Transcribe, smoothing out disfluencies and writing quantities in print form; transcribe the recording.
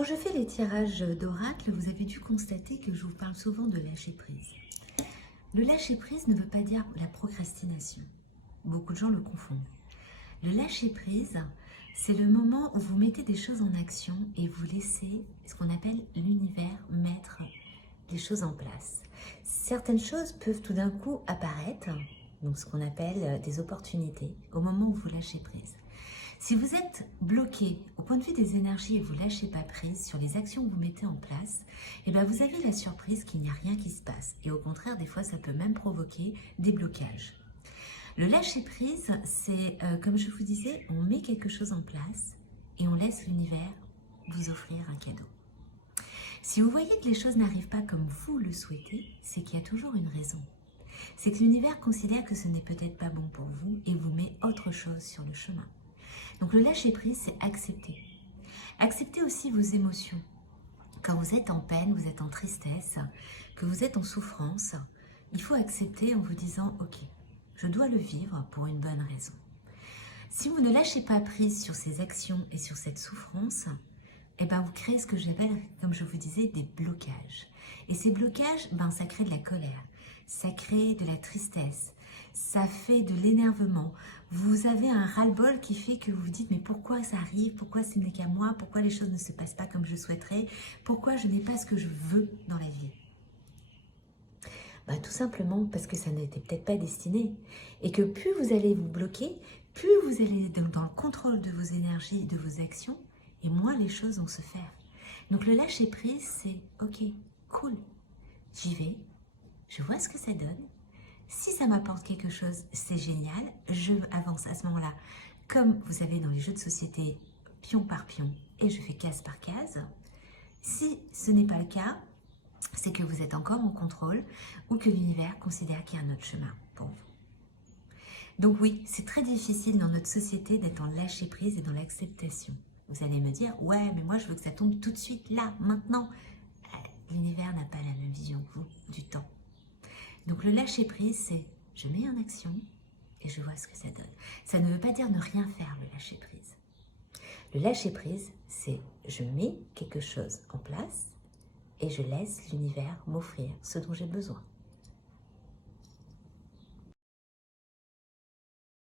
Quand je fais les tirages d'oracle, vous avez dû constater que je vous parle souvent de lâcher prise. Le lâcher prise ne veut pas dire la procrastination. Beaucoup de gens le confondent. Le lâcher prise, c'est le moment où vous mettez des choses en action et vous laissez ce qu'on appelle l'univers mettre les choses en place. Certaines choses peuvent tout d'un coup apparaître, donc ce qu'on appelle des opportunités, au moment où vous lâchez prise. Si vous êtes bloqué au point de vue des énergies et vous ne lâchez pas prise sur les actions que vous mettez en place, eh bien vous avez la surprise qu'il n'y a rien qui se passe. Et au contraire, des fois, ça peut même provoquer des blocages. Le lâcher prise, c'est comme je vous disais, on met quelque chose en place et on laisse l'univers vous offrir un cadeau. Si vous voyez que les choses n'arrivent pas comme vous le souhaitez, c'est qu'il y a toujours une raison. C'est que l'univers considère que ce n'est peut-être pas bon pour vous et vous met autre chose sur le chemin. Donc le lâcher prise, c'est accepter. Accepter aussi vos émotions. Quand vous êtes en peine, vous êtes en tristesse, que vous êtes en souffrance, il faut accepter en vous disant « Ok, je dois le vivre pour une bonne raison ». Si vous ne lâchez pas prise sur ces actions et sur cette souffrance, eh ben vous créez ce que j'appelle, comme je vous disais, des blocages. Et ces blocages, ça crée de la colère, ça crée de la tristesse, ça fait de l'énervement. Vous avez un ras-le-bol qui fait que vous vous dites « Mais pourquoi ça arrive? Pourquoi ce n'est qu'à moi? Pourquoi les choses ne se passent pas comme je souhaiterais? Pourquoi je n'ai pas ce que je veux dans la vie ?» Tout simplement parce que ça n'était peut-être pas destiné. Et que plus vous allez vous bloquer, plus vous allez dans le contrôle de vos énergies, de vos actions, et moins les choses vont se faire. Donc le lâcher prise, c'est « Ok, cool, j'y vais, je vois ce que ça donne. Si ça m'apporte quelque chose, c'est génial, je avance à ce moment-là. Comme vous savez dans les jeux de société, pion par pion, et je fais case par case. Si ce n'est pas le cas, c'est que vous êtes encore en contrôle ou que l'univers considère qu'il y a un autre chemin pour vous. Donc oui, c'est très difficile dans notre société d'être en lâcher prise et dans l'acceptation. Vous allez me dire, ouais, mais moi je veux que ça tombe tout de suite, là, maintenant. L'univers n'a pas la même vision que vous du temps. Donc le lâcher prise, c'est je mets en action et je vois ce que ça donne. Ça ne veut pas dire ne rien faire, le lâcher prise. Le lâcher prise, c'est je mets quelque chose en place et je laisse l'univers m'offrir ce dont j'ai besoin.